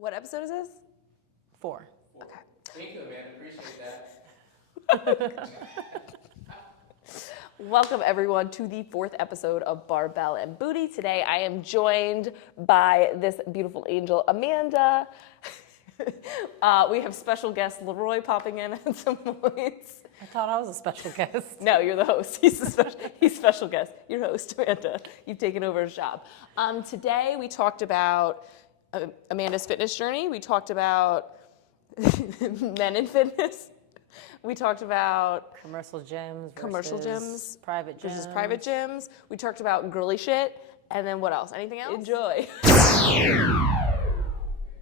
What episode is this? 4. Okay. Thank you, Amanda. Appreciate that. Welcome, everyone, to the 4th episode of Barbell and Booty. Today, I am joined by this beautiful angel, Amanda. We have special guest Leroy popping in at some points. I thought I was a special guest. No, you're the host. He's special guest. Your host, Amanda. You've taken over his job. Today, we talked about Amanda's fitness journey. We talked about men in fitness. We talked about Commercial gyms gyms, private gyms. versus private gyms. We talked about girly shit. And then what else? Anything else? Enjoy.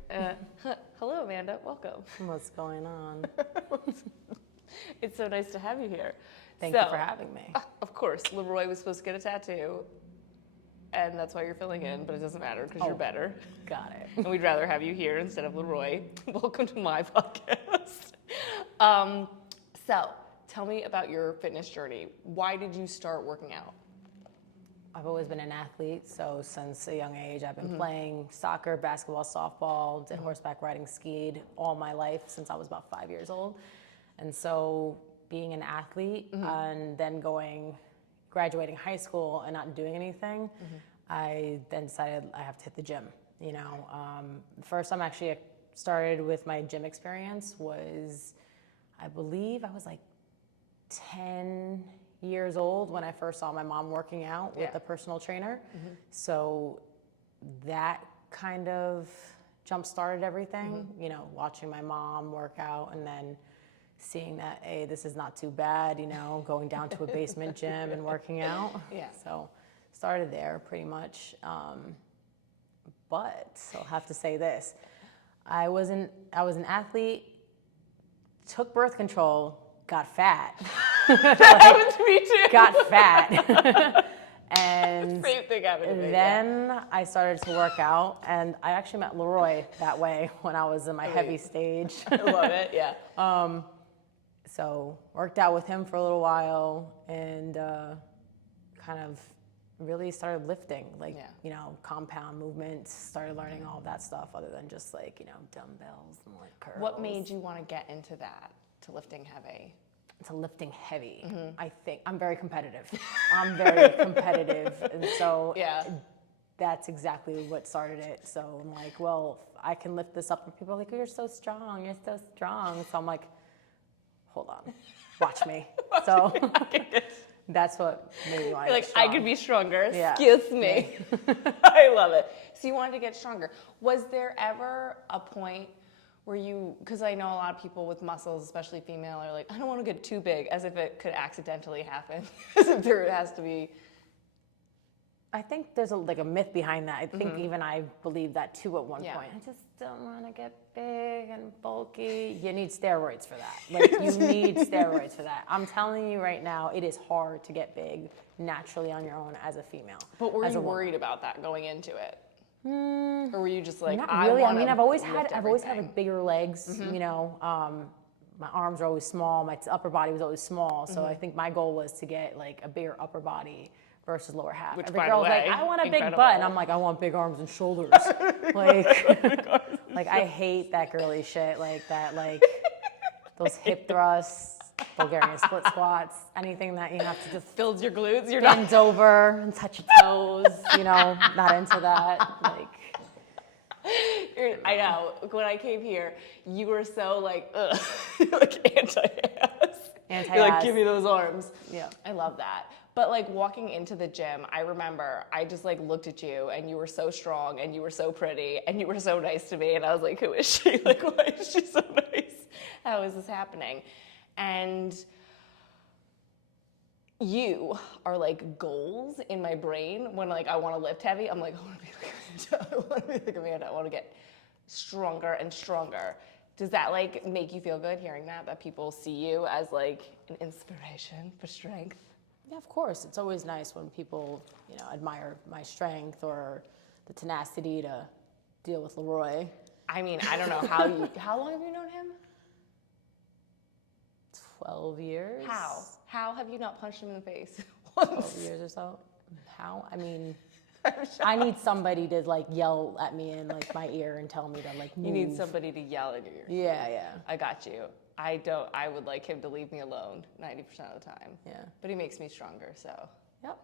Hello, Amanda. Welcome. What's going on? It's so nice to have you here. Thank you for having me. Of course, Leroy was supposed to get a tattoo, and that's why you're filling in, but it doesn't matter because you're better. Got it. And we'd rather have you here instead of Leroy. Welcome to my podcast. So, tell me about your fitness journey. Why did you start working out? I've always been an athlete, so since a young age, I've been playing soccer, basketball, softball, did horseback riding, skied all my life since I was about 5 years old. And so being an athlete and then graduating high school and not doing anything, I then decided I have to hit the gym. You know, first time actually I started with my gym experience was, I believe I was like 10 years old when I first saw my mom working out with a personal trainer. So that kind of jump-started everything, you know, watching my mom work out and then seeing that, hey, this is not too bad, you know, going down to a basement gym and working out. So started there pretty much. But I'll have to say this. I was an athlete, took birth control, got fat. That happened to me too. Got fat. And Same thing happened to me. then I started to work out, and I actually met Leroy that way when I was in my heavy stage. I love it, yeah. So worked out with him for a little while and kind of really started lifting, you know, compound movements, started learning all of that stuff other than just like, you know, dumbbells and like curls. What made you want to get into that, to lifting heavy? To lifting heavy. I think I'm very competitive. I'm very competitive. And so that's exactly what started it. So I'm like, well, I can lift this up. And people are like, oh, you're so strong. You're so strong. So I'm like, hold on, watch me. So that's what made me You're like, I could be stronger. Yeah. Excuse me. I love it. So you wanted to get stronger. Was there ever a point where you, because I know a lot of people with muscles, especially female, are like, I don't want to get too big, as if it could accidentally happen. As if there has to be. I think there's a myth behind that. I think even I believed that too at one point. I just don't want to get big and bulky. You need steroids for that. Like, you need steroids for that. I'm telling you right now, it is hard to get big naturally on your own as a female. But were you worried about that going into it? Or were you just like, not really. I mean, I've always had everything. like bigger legs. You know, my arms are always small. My upper body was always small. So I think my goal was to get like a bigger upper body versus lower half. Which, every by girl's the way, like, I want a big incredible. butt, and I'm like, I want big arms and shoulders. like I hate that girly shit, like that, like those hip thrusts, Bulgarian split squats, anything that you have to just Builds your glutes. You're bend over and touch your toes. You know, not into that. Like. I know. When I came here, you were so like, ugh, like anti-ass. You're like, give me those arms. Yeah. I love that. But like walking into the gym, I remember I just like looked at you and you were so strong and you were so pretty and you were so nice to me. And I was like, who is she? Like, why is she so nice? How is this happening? And you are like goals in my brain when like I want to lift heavy. I'm like, I want to be like Amanda. I want to be like Amanda. I want to get stronger and stronger. Does that like make you feel good hearing that people see you as like an inspiration for strength? Yeah, of course. It's always nice when people, you know, admire my strength or the tenacity to deal with Leroy. I mean, I don't know how long have you known him? 12 years. How have you not punched him in the face? 12 years or so. How? I mean, I need somebody to like yell at me in like my ear and tell me to like move. You need somebody to yell in your ear. Yeah. I got you. I would like him to leave me alone 90% of the time. Yeah. But he makes me stronger, so. Yep.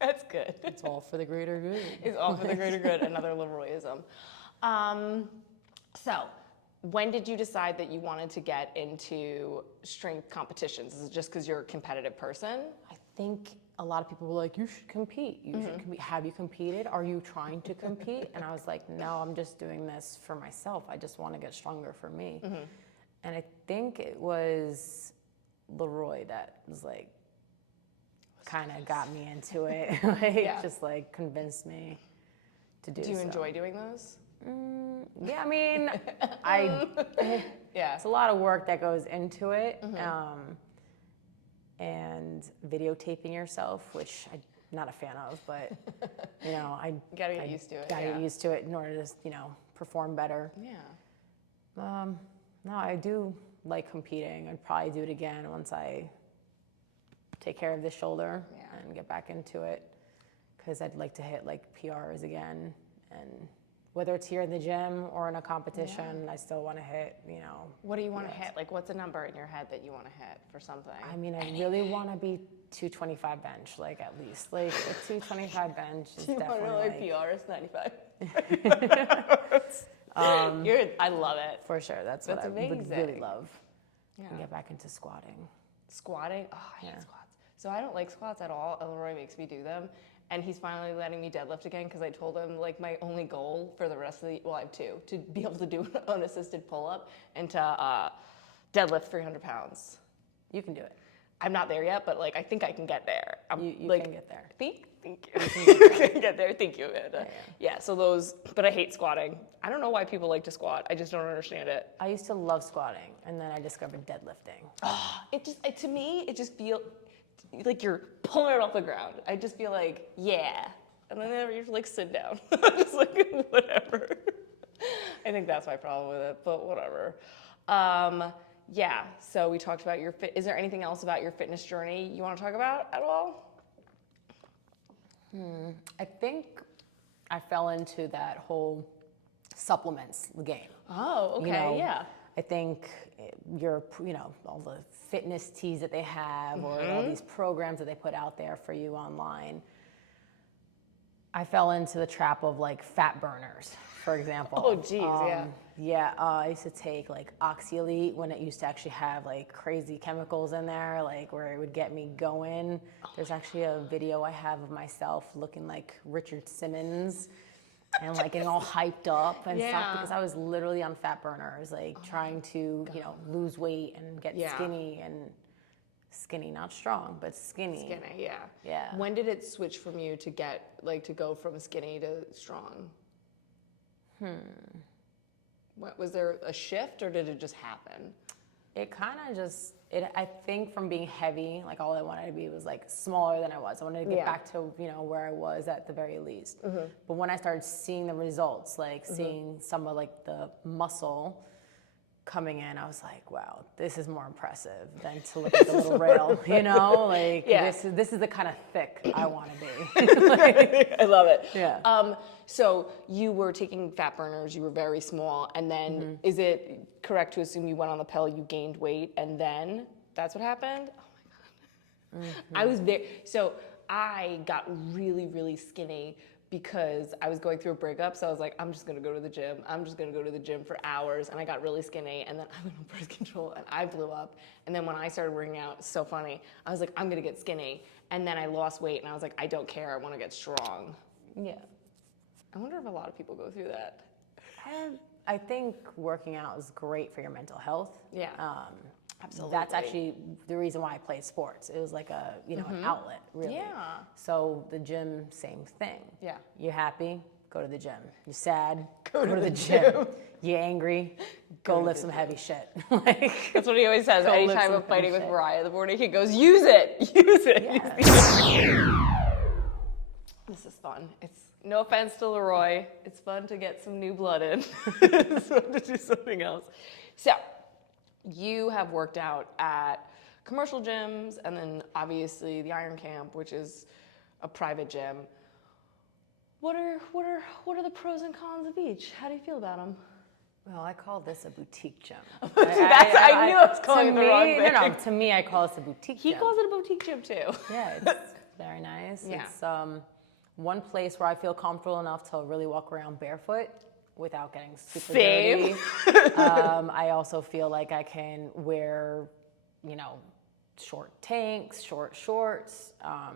That's good. It's all for the greater good. It's all for the greater good. Another Leroyism. So, when did you decide that you wanted to get into strength competitions? Is it just because you're a competitive person? I think a lot of people were like, you should compete. You should compete. Have you competed? Are you trying to compete? And I was like, no, I'm just doing this for myself. I just want to get stronger for me. And I think it was Leroy that was like, kind of got me into it. Just like convinced me to do. Do you so. enjoy doing those? Yeah, I mean, Yeah. it's a lot of work that goes into it, and videotaping yourself, which I'm not a fan of, but I You gotta get used to it. gotta yeah. get used to it in order to perform better. Yeah. No, I do like competing. I'd probably do it again once I take care of this shoulder and get back into it, because I'd like to hit like PRs again, and whether it's here in the gym or in a competition, I still want to hit, What do you want to hit? Like, what's a number in your head that you want to hit for something? I mean, I really want to be 225 bench, like at least. Like a 225 bench is definitely PR is 95. I love it. for sure. That's what I would really amazing. love. Yeah. And get back into squatting. Squatting? Oh, I hate squats. So I don't like squats at all. Elroy makes me do them. And he's finally letting me deadlift again, because I told him like my only goal for the rest of I have two, to be able to do an unassisted pull-up and to deadlift 300 pounds. You can do it. I'm not there yet, but like I think I can get there. You like, can get there. Thank you. You can get there. Thank you, Amanda. Yeah, so those, but I hate squatting. I don't know why people like to squat. I just don't understand it. I used to love squatting, and then I discovered deadlifting. To me, it just feels like you're pulling it off the ground. I just feel like, yeah. And then you have to like sit down. Just like, whatever. I think that's my problem with it, but whatever. Yeah, so we talked about your is there anything else about your fitness journey you want to talk about at all? I think I fell into that whole supplements game. Oh, okay, yeah. I think all the fitness teas that they have, or all these programs that they put out there for you online. I fell into the trap of like fat burners, for example. Oh, geez, yeah. Yeah, I used to take like Oxyelite when it used to actually have like crazy chemicals in there, like where it would get me going. There's actually a video I have of myself looking like Richard Simmons and like getting all hyped up and stuff, because I was literally on fat burners, like trying to, lose weight and get skinny, not strong, but skinny. Skinny, yeah. Yeah. When did it switch from you to to go from skinny to strong? Was there a shift, or did it just happen? It kind of I think from being heavy, like all I wanted to be was like smaller than I was. I wanted to get back to, where I was at the very least. But when I started seeing the results, like seeing some of like the muscle coming in, I was like, wow, this is more impressive than to look at the little rail, this is the kind of thick I want to be. I love it. Yeah. So you were taking fat burners, you were very small, and then is it correct to assume you went on the pill, you gained weight, and then that's what happened? Oh my God. So I got really, really skinny because I was going through a breakup, so I was like, I'm just gonna go to the gym. I'm just gonna go to the gym for hours, and I got really skinny, and then I went on birth control, and I blew up. And then when I started working out, it's so funny, I was like, I'm gonna get skinny. And then I lost weight, and I was like, I don't care, I wanna get strong. Yeah. I wonder if a lot of people go through that. I think working out is great for your mental health. Yeah. Absolutely. That's actually the reason why I played sports. It was like a, an outlet, really. Yeah. So the gym, same thing. Yeah. You're happy, go to the gym. You're sad, go to the gym. You're angry, go lift some heavy shit. That's what he always says. Go lift Anytime some I'm fighting heavy with shit. Mariah in the morning, he goes, use it. Yeah. This is fun. No offense to Leroy. It's fun to get some new blood in. It's fun to do something else. So, you have worked out at commercial gyms, and then obviously the Iron Camp, which is a private gym. What are the pros and cons of each? How do you feel about them? Well, I call this a boutique gym. I knew I was calling it the wrong thing. No, to me, I call this a boutique He gym. calls it a boutique gym too. Yeah, it's very nice. Yeah. It's one place where I feel comfortable enough to really walk around barefoot without getting super Same. dirty. I also feel like I can wear, short tanks, short shorts,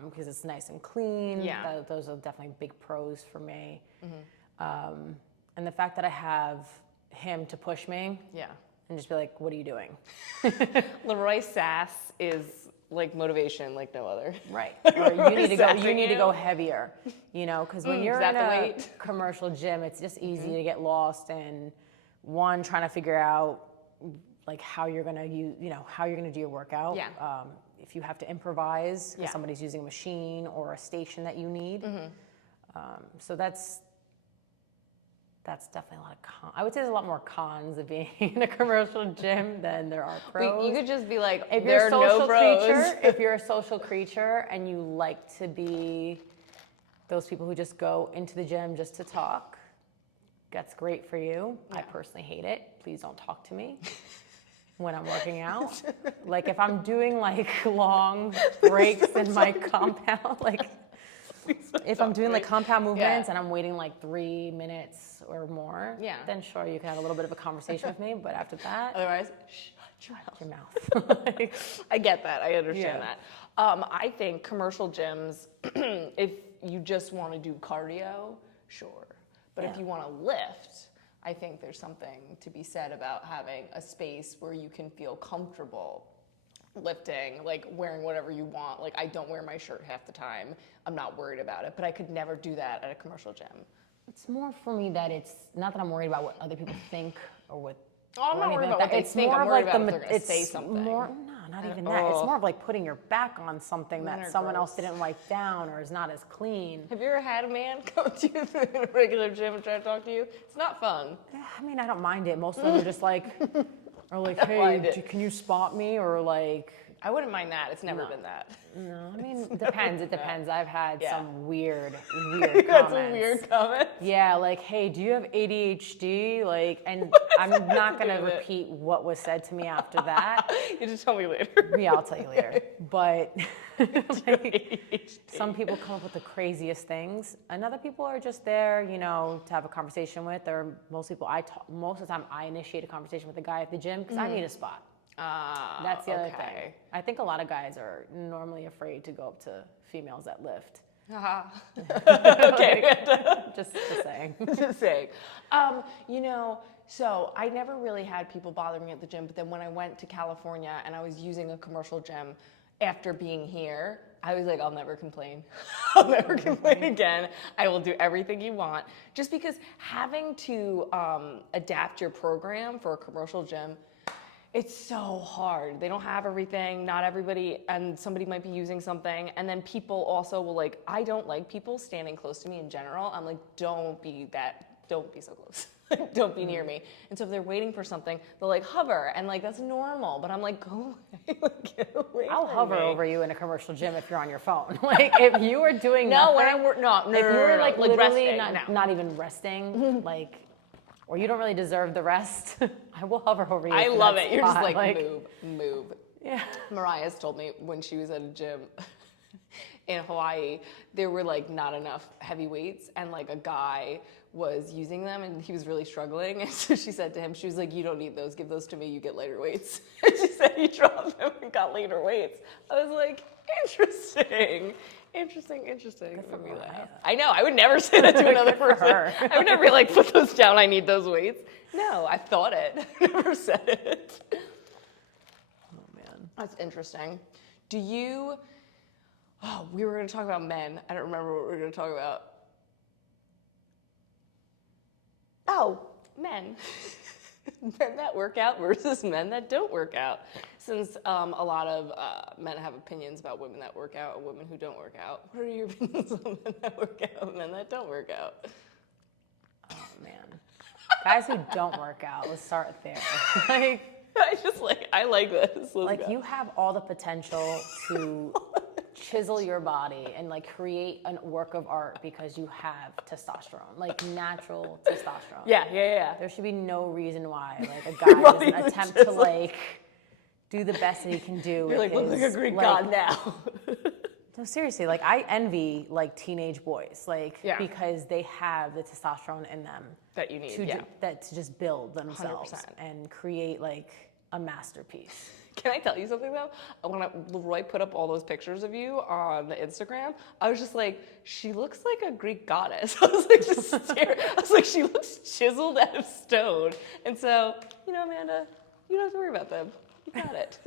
because it's nice and clean. Yeah. Those are definitely big pros for me. And the fact that I have him to push me Yeah. and just be like, what are you doing? Leroy Sass is like motivation like no other. Right. Or you need to go heavier, because when you're is that in the a weight? commercial gym, it's just easy to get lost in one, trying to figure out like how you're going to do your workout. Yeah. If you have to improvise because Yeah. somebody's using a machine or a station that you need. So that's definitely a lot of cons. I would say there's a lot more cons of being in a commercial gym than there are pros. You could just be like, If there you're are a no social pros. creature, if you're a social creature and you like to be those people who just go into the gym just to talk, that's great for you. I personally hate it. Please don't talk to me when I'm working out. Like if I'm doing like long breaks in my compound, like if I'm doing like compound movements and I'm waiting like 3 minutes or more, then sure, you can have a little bit of a conversation with me. But after that, Otherwise, shut your mouth. I get that. I understand Yeah. that. I think commercial gyms, if you just want to do cardio, sure. But if you want to lift, I think there's something to be said about having a space where you can feel comfortable lifting, like wearing whatever you want. Like I don't wear my shirt half the time. I'm not worried about it, but I could never do that at a commercial gym. It's more for me that it's not that I'm worried about what other people think or what. Oh, I'm not worried about what they it's think. more I'm of worried like about if they're going to say something. Not even that. It's more of like putting your back on something that someone else didn't write down or is not as clean. Have you ever had a man come to you in a regular gym and try to talk to you? It's not fun. I mean, I don't mind it. Most of them are just like, hey, can you spot me? Or like, I wouldn't mind that. It's never been that. no, I mean, it depends. It depends. I've had some weird You comments. got some weird comments. Yeah, like, hey, do you have ADHD? Like, and I'm not going to repeat what was said to me after that. You just tell me later. Yeah, I'll tell you later. But like, some people come up with the craziest things, and other people are just there, to have a conversation with. Or most of the time, I initiate a conversation with the guy at the gym because I need a spot. That's the other thing. I think a lot of guys are normally afraid to go up to females that lift. Okay. Just saying. Just saying. So I never really had people bother me at the gym, but then when I went to California and I was using a commercial gym after being here, I was like, I'll never complain. I'll never complain again. I will do everything you want. Just because having to adapt your program for a commercial gym, it's so hard. They don't have everything, not everybody, and somebody might be using something. And then people also will I don't like people standing close to me in general. I'm like, don't be so close. Don't be near me. And so if they're waiting for something, they'll hover, and that's normal. But I'm like, go away, get away I'll from hover me. over you in a commercial gym if you're on your phone. If you are doing No, nothing, when I work, no, if you're literally resting, not even resting, or you don't really deserve the rest, I will hover over you. I for love that it. You're just spot. move. Yeah. Mariah's told me when she was at a gym in Hawaii, there were not enough heavy weights, and a guy was using them and he was really struggling. And so she said to him, she was like, you don't need those, give those to me, you get lighter weights. And she said he dropped them and got lighter weights. I was like, interesting. Good for Mariah. I know, I would never say that to another person. I would never be like, put those down, I need those weights. No, I thought it. I never said it. Oh man. That's interesting. We were going to talk about men. I don't remember what we were going to talk about. Oh, men. Men that work out versus men that don't work out. Since a lot of men have opinions about women that work out and women who don't work out. What are your opinions on men that work out and men that don't work out? Oh man. Guys who don't work out, let's start there. I like this. Let's go. You have all the potential to chisel your body and like create a work of art because you have testosterone, like natural testosterone. Yeah. There should be no reason why like a guy doesn't attempt to like do the best that he can do. You're with like, look like a his, Greek like, god now. No, seriously, like I envy like teenage boys, like Yeah. because they have the testosterone in them That you need, to just build themselves 100%. and create like a masterpiece. Can I tell you something though? When Leroy put up all those pictures of you on Instagram, I was just like, she looks like a Greek goddess. I was like, just staring. I was like, she looks chiseled out of stone. And so, you know, Amanda, you don't have to worry about them. You got it.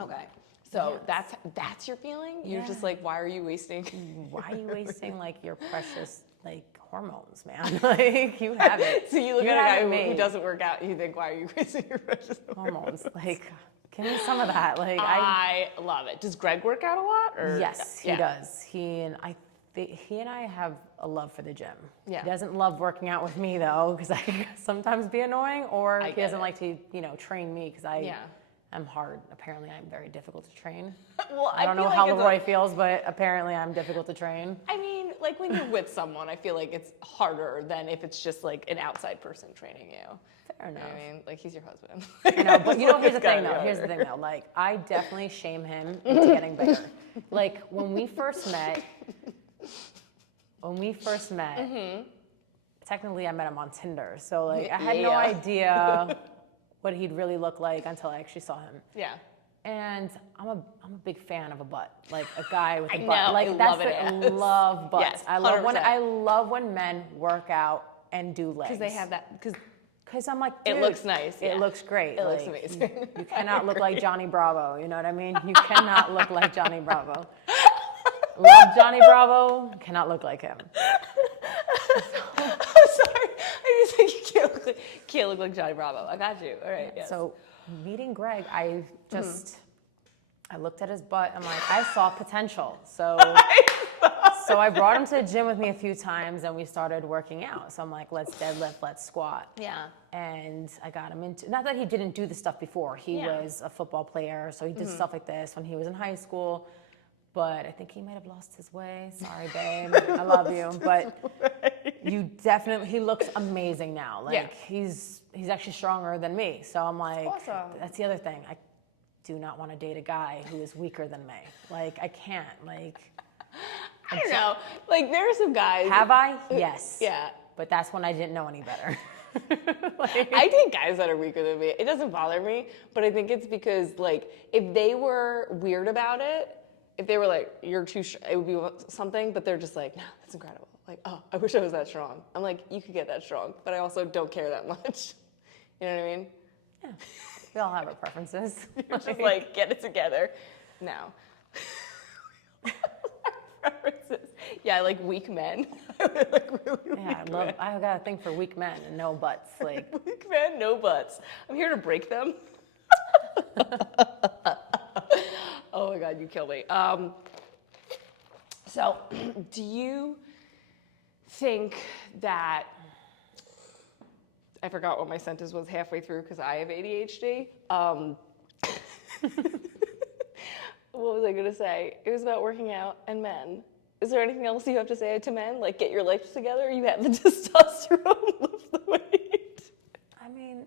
Okay. So that's your feeling? You're just like, why are you wasting? Why are you wasting like your precious like hormones, man? Like you have it. So you look You at a have guy it who made. doesn't work out and you think, why are you wasting your precious Hormones. Like give me some of that. Like I love it. Does Greg work out a lot? Or? Yes, he does. He and I have a love for the gym. Yeah. He doesn't love working out with me though, because I can sometimes be annoying, or I he get doesn't it. like to, train me because I am hard. Apparently, I'm very difficult to train. Well, I don't know feel how like it's Leroy feels, but apparently, I'm difficult to train. I mean, like when you're with someone, I feel like it's harder than if it's just like an outside person training you. Fair You know enough. what I mean, like he's your husband. I know, but here's the It's thing gotta be though. Here's the harder. thing though. Like, I definitely shame him into getting bigger. Like when we first met, technically I met him on Tinder. So like I had no Yeah. idea what he'd really look like until I actually saw him. Yeah. And I'm a big fan of a butt, like a guy with a I butt. know, Like I that's love it, I yes. love butts. Yes, I love 100%. when men work out and do legs. Because they have that. Because I'm like, It dude, looks nice, It yeah. looks great. It looks like, amazing. You cannot look like Johnny Bravo. You know what I mean? You cannot look like Johnny Bravo. Love Johnny Bravo. Cannot look like him. I'm sorry. I just think you can't look like Johnny Bravo. I got you. All right. Yes. So meeting Greg, I just I looked at his butt. I'm like, I saw potential. So I brought him to the gym with me a few times, and we started working out. So I'm like, let's deadlift, let's squat. Yeah. And I got him into, not that he didn't do the stuff before. He was a football player, so he did stuff like this when he was in high school. But I think he might have lost his way. Sorry, babe. I love you. But he looks amazing now. Like he's actually stronger than me. So I'm like, awesome. That's the other thing. I do not want to date a guy who is weaker than me. Like I can't. Like I don't know. Like there are some guys. have I? Yes. Yeah. But that's when I didn't know any better. I date guys that are weaker than me. It doesn't bother me, but I think it's because like if they were weird about it, if they were like, you're too, it would be something, but they're just like, no, that's incredible. Like, oh, I wish I was that strong. I'm like, you could get that strong, but I also don't care that much. You know what I mean? Yeah. We all have our preferences. You're just like, get it together. No. Preferences. Yeah, I like weak men. Like really Yeah, weak men. I got a thing for weak men and no butts. Like, Weak men, no butts. I'm here to break them. Oh my God, you kill me. So, do you think that, I forgot what my sentence was halfway through because I have ADHD. What was I gonna say? It was about working out and men. Is there anything else you have to say to men? Like, get your life together, you have the testosterone, lift the weight. I mean,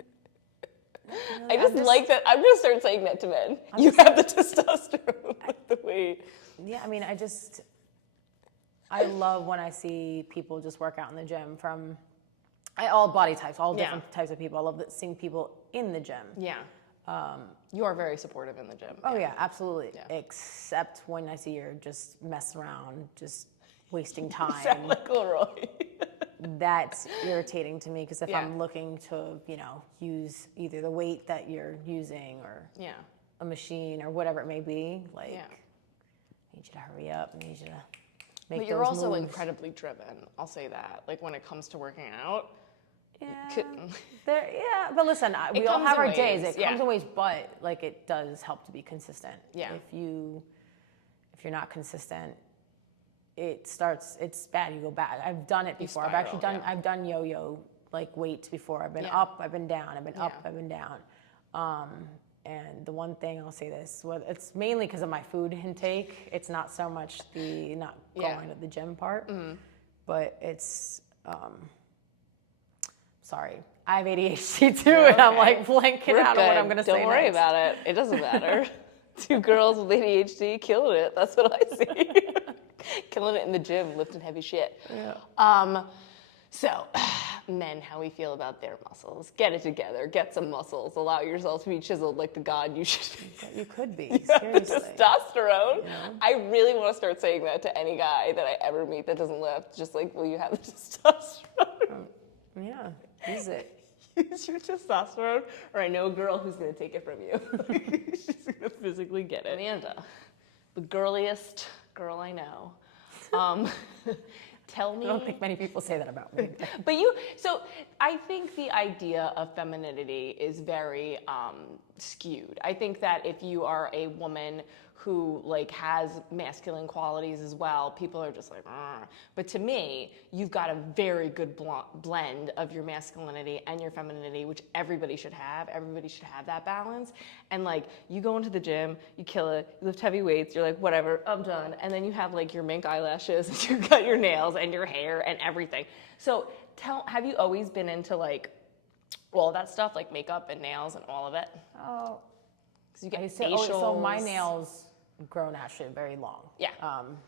I just like that. I'm gonna start saying that to men. You have the testosterone, lift the weight. yeah, I mean, I love when I see people just work out in the gym from all body types, all different types of people. I love seeing people in the gym. Yeah. You are very supportive in the gym. Oh yeah, absolutely. Yeah. Except when I see you're just messing around, just wasting You sound time. like Leroy. That's irritating to me because if Yeah. I'm looking to, use either the weight that you're using or Yeah. a machine or whatever it may be, like, Yeah. I need you to hurry up. I need you to make But you're those also moves. incredibly driven. I'll say that. Like when it comes to working out. Yeah, but listen, we all comes have in our days. waves, It comes in ways, but like it does help to be consistent. Yeah. If you're not consistent, it's bad. You go back. I've done it before. I've done yo-yo like weights before. I've been up, I've been down, I've been up, Yeah. I've been down. And the one thing I'll say this, well, it's mainly because of my food intake. It's not so much the not going to the gym part, but it's, sorry, I have ADHD too, and I'm like blanking out on what I'm gonna say Don't worry next. about it. It doesn't matter. Two girls with ADHD killing it. That's what I see. Killing it in the gym, lifting heavy shit. Yeah. So, men, how we feel about their muscles. Get it together. Get some muscles. Allow yourself to be chiseled like the god you should be. You could be, You have the seriously. testosterone. Yeah. I really want to start saying that to any guy that I ever meet that doesn't lift. Just like, will you have the testosterone? Yeah, use it. Use your testosterone, or I know a girl who's going to take it from you. She's going to physically get it. Amanda, the girliest girl I know. Tell me. I don't think many people say that about me. But so I think the idea of femininity is very skewed. I think that if you are a woman who like has masculine qualities as well, people are just like, "Arr." But to me, you've got a very good blend of your masculinity and your femininity, which everybody should have. Everybody should have that balance. And like, you go into the gym, you kill it, you lift heavy weights, you're like, whatever, I'm done. And then you have like your mink eyelashes, and you got your nails and your hair and everything. So have you always been into like all that stuff, like makeup and nails and all of it? Oh, You get so my facials. nails grow naturally very long. Yeah.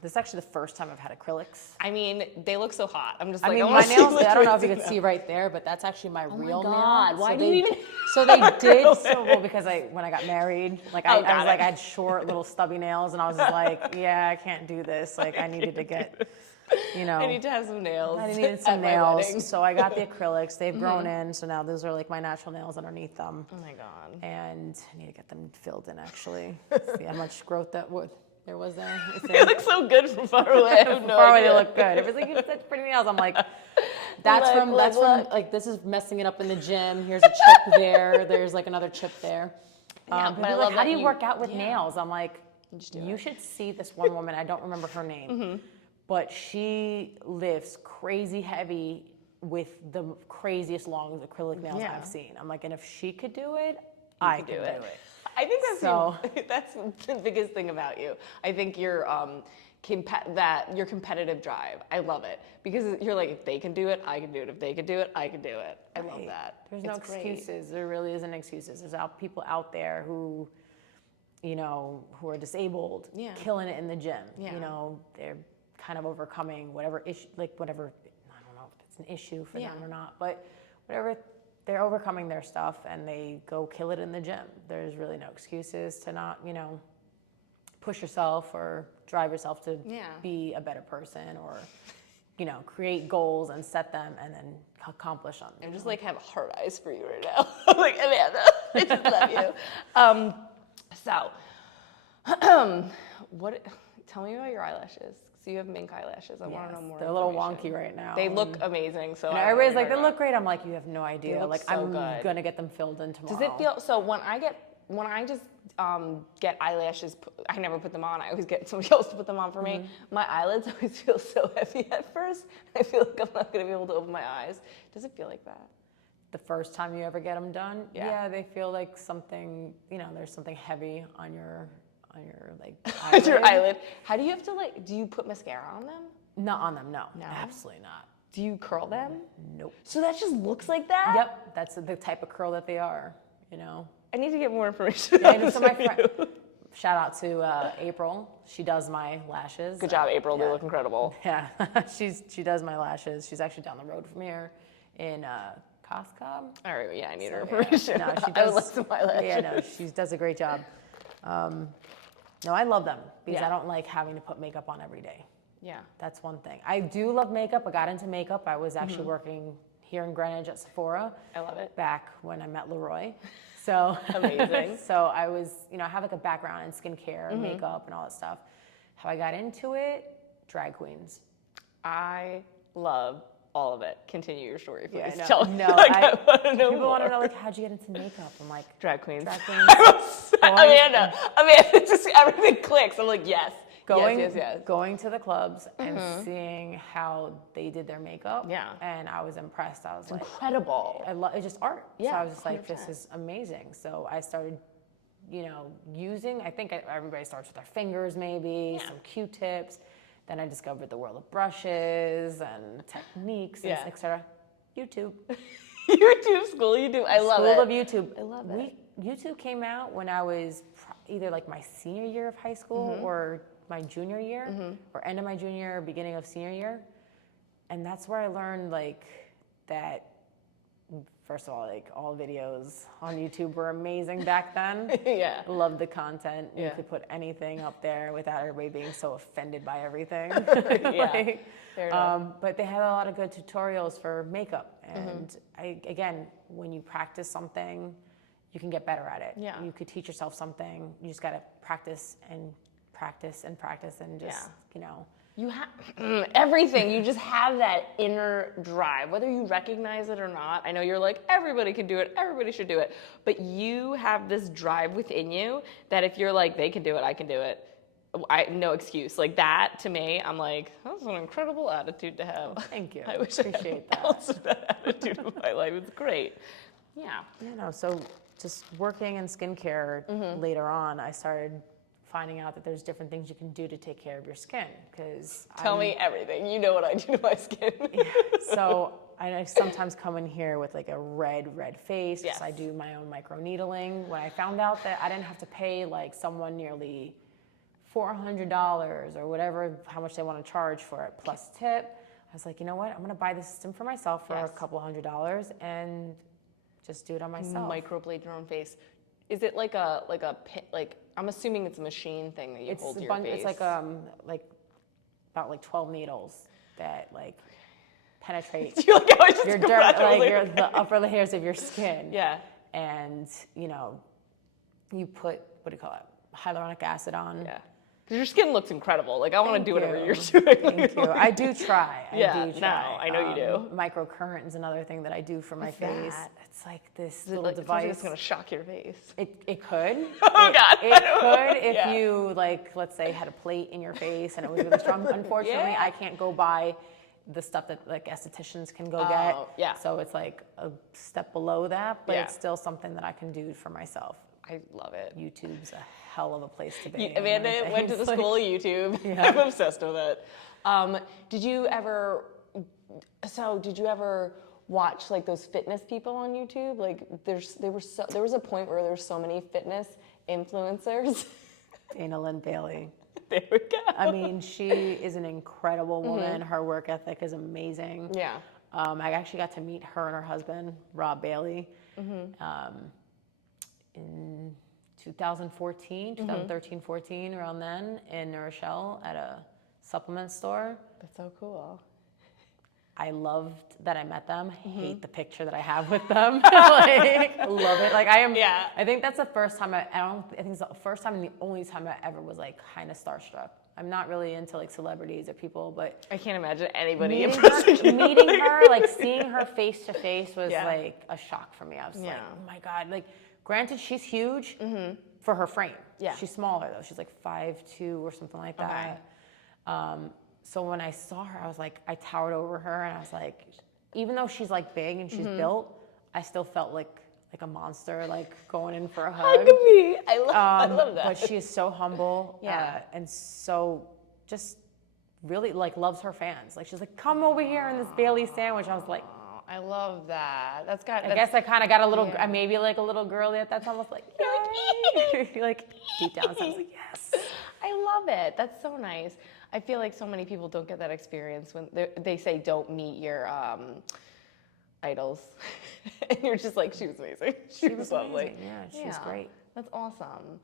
This is actually the first time I've had acrylics. I mean, they look so hot. I'm just I like, mean, I my wanna see nails, what I don't know if you you're can doing. see right there, but that's actually my real God, nail. why so do you they, even- So they did, well, because when I got married, like Oh, I got was it. like, I had short little stubby nails, and I was just like, yeah, I can't do this. Like, I needed to get, you know. I need to have some nails. I needed at some my nails, wedding. so I got the acrylics. They've grown in, so now those are like my natural nails underneath them. Oh my God. And I need to get them filled in, actually. See how much growth there was there. They look so good from far away. I have no Far away, idea. they look good. It was like, you have such pretty nails. I'm like, that's Look, from, look. like, this is messing it up in the gym. Here's a chip there. There's like another chip there. Yeah, People but I are love like, how that do you work out with yeah. nails? I'm like, just do you it. should see this one woman. I don't remember her name, but she lifts crazy heavy with the craziest long acrylic nails Yeah. I've seen. I'm like, and if she could do it, I can do it. I think that's So- that's the biggest thing about you. I think your your competitive drive. I love it because you're like, if they can do it, I can do it. If they can do it, I can do it. I love Right. that. There's no It's great. excuses. There really isn't excuses. There's people out there who, you know, who are disabled, Yeah. killing it in the gym. Yeah. You know, they're kind of overcoming whatever issue, like whatever, I don't know if it's an issue for Yeah. them or not, but whatever, they're overcoming their stuff and they go kill it in the gym. There's really no excuses to not, you know, push yourself or drive yourself to Yeah. be a better person or, you know, create goals and set them and then accomplish them. I'm just like have heart eyes for you right now. I'm like, Amanda, I just love you. What? Tell me about your eyelashes. So you have mink eyelashes. I want to know more. They're a little information. wonky right now. They look amazing. So You know, I don't know everybody's what like, you're they talking look great. I'm like, you have no idea. look Like, so I'm good. gonna get them filled in tomorrow. Does it feel so? When I just get eyelashes, I never put them on. I always get somebody else to put them on for me. My eyelids always feel so heavy at first. I feel like I'm not gonna be able to open my eyes. Does it feel like that? the first time you ever get them done? Yeah. They feel like something. You know, there's something heavy on your like It's your eyelid. eyelid. How do you have to like? Do you put mascara on them? Not on them. No. No? Absolutely not. Do you curl them? Nope. So that just looks like that? Yep. That's the type of curl that they are. You know. I need to get more information. Yeah, I know, so my friend. Shout out to April. She does my lashes. Good job, April. They yeah. look incredible. Yeah, she does my lashes. She's actually down the road from here in Costco. All right, yeah, I need her So, yeah. information. No, she I would does. like some eyelashes. Yeah, no, she does a great job. No, I love them because Yeah. I don't like having to put makeup on every day. Yeah. That's one thing. I do love makeup. I got into makeup. I was actually working here in Greenwich at Sephora. I love it. Back when I met Leroy. So Amazing. So I was, you know, I have like a background in skincare and makeup and all that stuff. How I got into it, drag queens. I love all of it. Continue your story, please. Yeah, I know. Tell me. No, Like, I want to know people want to more. know like how'd you get into makeup? I'm like Drag queens. drag queens. Amanda, it's just everything clicks. I'm like, yes. Yes. Going to the clubs and seeing how they did their makeup. Yeah. And I was impressed. I was like, Incredible. I love it's just art. Yeah, So I was just like, this 100%. is amazing. So I started using. I think everybody starts with their fingers, maybe some Q-tips. Then I discovered the world of brushes and techniques, and et cetera. YouTube. YouTube school, YouTube. I love it. School of YouTube. I love it. YouTube came out when I was either like my senior year of high school or my junior year, or end of my junior year, beginning of senior year. And that's where I learned like that. First of all, like all videos on YouTube were amazing back then. Yeah. Loved the content. You could put anything up there without everybody being so offended by everything. Yeah. Fair enough. But they had a lot of good tutorials for makeup. And again, when you practice something, you can get better at it. Yeah. You could teach yourself something. You just got to practice and practice and practice and just, You have everything. You just have that inner drive, whether you recognize it or not. I know you're like, everybody can do it, everybody should do it. But you have this drive within you that if you're like, they can do it, I can do it. No excuse. Like that, to me, I'm like, that's an incredible attitude to have. Oh, thank you. I wish Appreciate I had else of that attitude in my life. It's great. Yeah. So just working in skincare later on, I started finding out that there's different things you can do to take care of your skin. Because Tell me everything. You know what I do to my skin. So I sometimes come in here with like a red face because Yes. I do my own micro needling. When I found out that I didn't have to pay like someone nearly $400 or whatever, how much they want to charge for it plus tip, I was like, you know what? I'm going to buy the system for myself for a couple $100 and just do it on myself. Microblade your own face. Is it like a I'm assuming it's a machine thing that you hold to your face. It's like about like 12 needles that like penetrate you like how I just your grabbed the upper layers of your skin. Yeah. And you put, what do you call it, hyaluronic acid on. Yeah. Because your skin looks incredible. Like I want to do whatever you. you're doing. Thank you. I do try. I know you do. Microcurrent is another thing that I do for my face. that? It's like this Is it little like device. it's gonna shock your face. It could. Oh God. It could if you like, let's say, had a plate in your face and it was really strong. Unfortunately, I can't go buy the stuff that like estheticians can go get. Yeah. So it's like a step below that, but Yeah. it's still something that I can do for myself. I love it. YouTube's a hell of a place to be. Amanda went to the school of YouTube. I'm obsessed with it. Did you ever watch like those fitness people on YouTube? Like there was a point where there were so many fitness influencers. Dana Lynn Bailey. There we go. I mean, she is an incredible woman. Her work ethic is amazing. Yeah. I actually got to meet her and her husband, Rob Bailey, in 2013, 14, around then, in New Rochelle at a supplement store. That's so cool. I loved that I met them. Hate the picture that I have with them. Like, love it. Like I am. Yeah. I think that's the first time I think it's the first time and the only time I ever was like kind of starstruck. I'm not really into like celebrities or people, but I can't imagine anybody meeting impressing you. meeting her, like seeing her face to face was like a shock for me. I was like, oh my God. Like, granted, she's huge for her frame. Yeah. She's smaller though. She's like 5'2" or something like that. So when I saw her, I was like, I towered over her and I was like, even though she's like big and she's built, I still felt like a monster, like going in for a hug. Hug me. I love that. But she is so humble and so just really like loves her fans. Like she's like, come over here in this Bailey sandwich. I was like, I love that. I guess I kind of got a little, maybe like a little girly at that time. I was like, yay! Like deep down, so I was like, yes. I love it. That's so nice. I feel like so many people don't get that experience when they say don't meet your idols. And you're just like, she was amazing. She was lovely. Amazing. Yeah, she was great. That's awesome.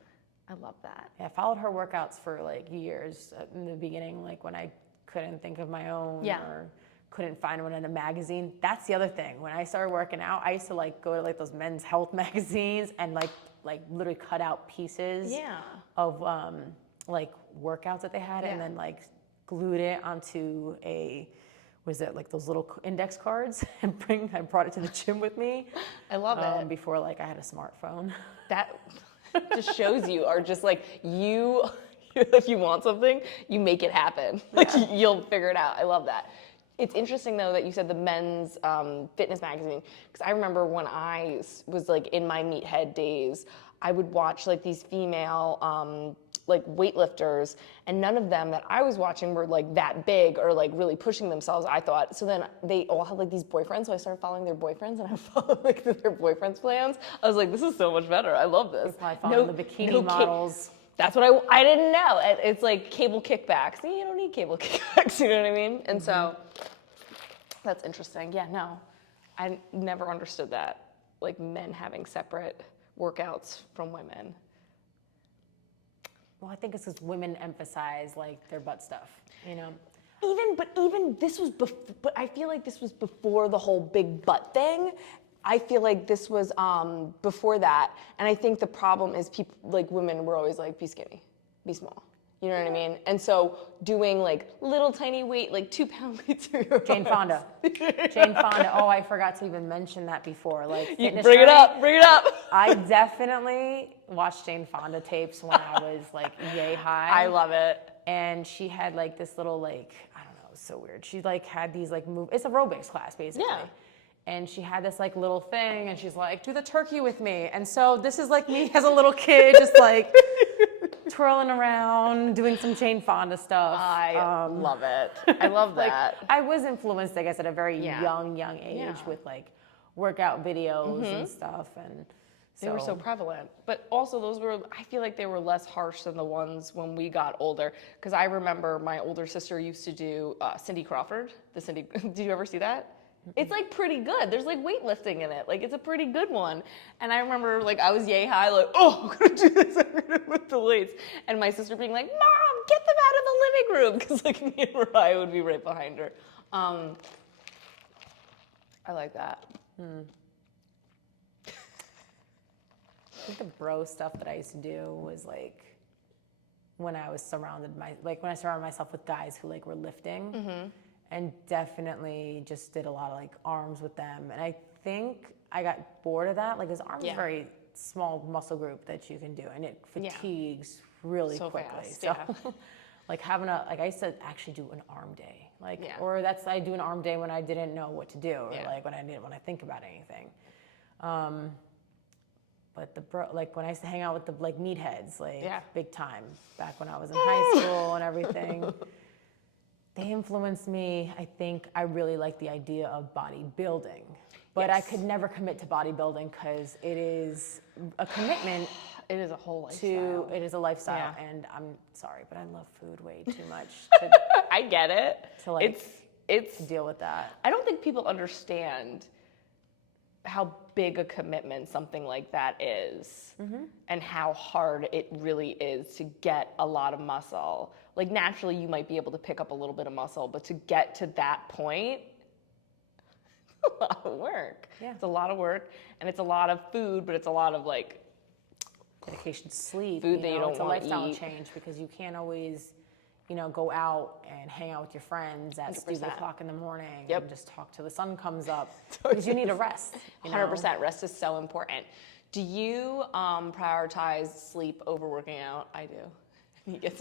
I love that. Yeah, I followed her workouts for like years in the beginning, like when I couldn't think of my own or couldn't find one in a magazine. That's the other thing. When I started working out, I used to like go to like those men's health magazines and like literally cut out pieces of like workouts that they had and then like glued it onto like those little index cards and I brought it to the gym with me. I love it. Before like I had a smartphone. That just shows you are just like if you want something, you make it happen. Like you'll figure it out. I love that. It's interesting though that you said the men's fitness magazine, because I remember when I was like in my meathead days, I would watch like these female like weightlifters, and none of them that I was watching were like that big or like really pushing themselves, I thought. So then they all had like these boyfriends, so I started following their boyfriends, and I followed like their boyfriends' plans. I was like, this is so much better. I love this. Probably following the bikini models. That's what I didn't know. It's like cable kickbacks. You don't need cable kickbacks, you know what I mean? And so that's interesting. Yeah, no, I never understood that. Like men having separate workouts from women. Well, I think it's because women emphasize like their butt stuff, you know? Even this was but I feel like this was before the whole big butt thing. I feel like this was before that, and I think the problem is people, like women, were always like, be skinny, be small. You know what I mean? And so doing like little tiny weight, like 2 pound weights for your Jane Fonda. Jane Fonda. Oh, I forgot to even mention that before. Like fitness bring it journey. up, bring it up. I definitely watched Jane Fonda tapes when I was like yay high. I love it. And she had like this little like, I don't know, it was so weird. She like had these like it's aerobics class basically. Yeah. And she had this like little thing and she's like, do the turkey with me. And so this is like me as a little kid just like twirling around, doing some Jane Fonda stuff. I love it. I love that. Like, I was influenced, I guess, at a very young age Yeah. with like workout videos and stuff. And They were so prevalent. But also those were, I feel like they were less harsh than the ones when we got older. Because I remember my older sister used to do Cindy Crawford. Did you ever see that? It's like pretty good. There's like weightlifting in it. Like it's a pretty good one. And I remember like I was yay high, like, oh, I'm gonna do this, I'm gonna lift the weights. And my sister being like, Mom, get them out of the living room. Because like me and Mariah would be right behind her. I like that. I think the bro stuff that I used to do was like when I surrounded myself with guys who like were lifting. And definitely just did a lot of like arms with them. And I think I got bored of that. Like, because arms is a very small muscle group that you can do, and it fatigues really so quickly. fast, So, like I used to actually do an arm day, like, or I do an arm day when I didn't know what to do, or like when I think about anything. But like when I used to hang out with the like meatheads, like big time, back when I was in high school and everything. They influenced me. I think I really like the idea of bodybuilding, but I could never commit to bodybuilding because it is a commitment. It is a whole lifestyle. It is a lifestyle, and I'm sorry, but I love food way too much. I get it. To like, it's to deal with that. I don't think people understand how big a commitment something like that is, and how hard it really is to get a lot of muscle. Like naturally you might be able to pick up a little bit of muscle, but to get to that point, it's a lot of work. Yeah. It's a lot of work, and it's a lot of food, but it's a lot of like dedication, sleep, food that you don't it's a want to lifestyle eat. change because you can't always, go out and hang out with your friends at 100%. stupid o'clock in the morning Yep. and just talk till the sun comes up because you need a rest. 100%. Rest is so important. Do you prioritize sleep over working out? I do.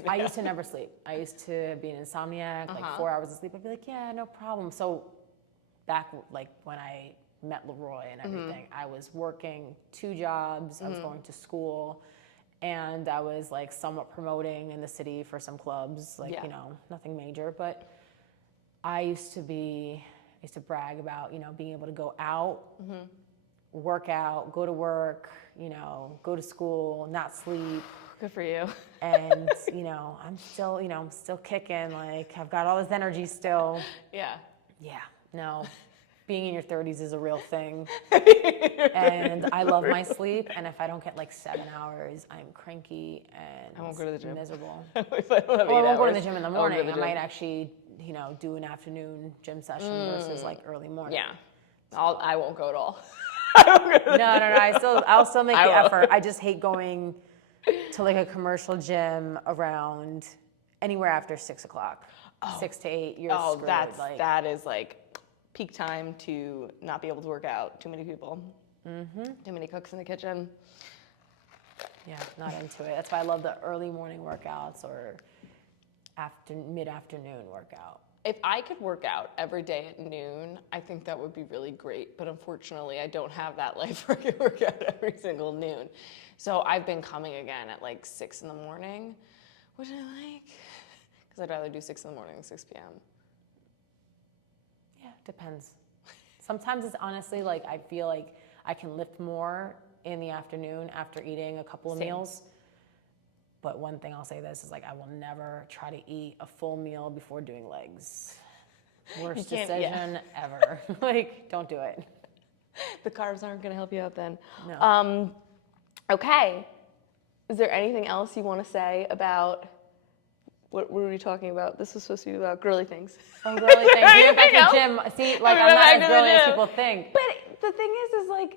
I used to never sleep. I used to be an insomniac, like 4 hours of sleep. I'd be like, yeah, no problem. So back like when I met Leroy and everything, I was working 2 jobs, I was going to school, and I was like somewhat promoting in the city for some clubs, like, nothing major. But I used to brag about, being able to go out, work out, go to work, go to school, not sleep. Good for you. And, I'm still kicking. Like, I've got all this energy still. Yeah. Yeah, no. Being in your 30s is a real thing. And I love my sleep. And if I don't get like 7 hours, I'm cranky and I won't go to the gym. miserable. I won't go to the gym in the morning. I I might actually, do an afternoon gym session versus like early morning. Yeah. I won't go at all. No. I'll still make the effort. I just hate going to like a commercial gym around anywhere after 6 o'clock. 6 to 8, you're screwed. That is like peak time to not be able to work out. Too many people. Too many cooks in the kitchen. Yeah, not into it. That's why I love the early morning workouts or mid-afternoon workout. If I could work out every day at noon, I think that would be really great. But unfortunately, I don't have that life where I can work out every single noon. So I've been coming again at like 6 in the morning, which I like, because I'd rather do 6 in the morning than 6 p.m. Yeah, depends. Sometimes it's honestly like I feel like I can lift more in the afternoon after eating a couple of meals. But one thing I'll say this is like I will never try to eat a full meal before doing legs. Worst decision ever. Like, don't do it. The carbs aren't going to help you out then. No. Okay. Is there anything else you want to say about what were we talking about? This was supposed to be about girly things. Oh, girly things. You went back to the gym. See, like I'm not as girly as people think. But the thing is like,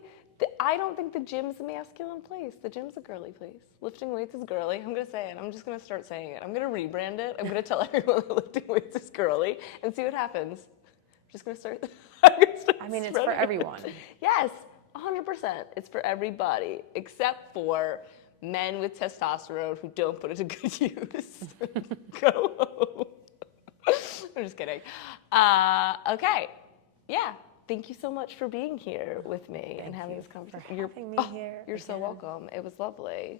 I don't think the gym's a masculine place. The gym's a girly place. Lifting weights is girly. I'm going to say it. I'm just going to start saying it. I'm going to rebrand it. I'm going to tell everyone that lifting weights is girly and see what happens. I'm just going to start. I mean, it's for everyone. Yes, 100%. It's for everybody except for men with testosterone who don't put it to good use. Go home. I'm just kidding. Okay. Yeah. Thank you so much for being here with me and having this conversation. Having me here You're so again. welcome. It was lovely.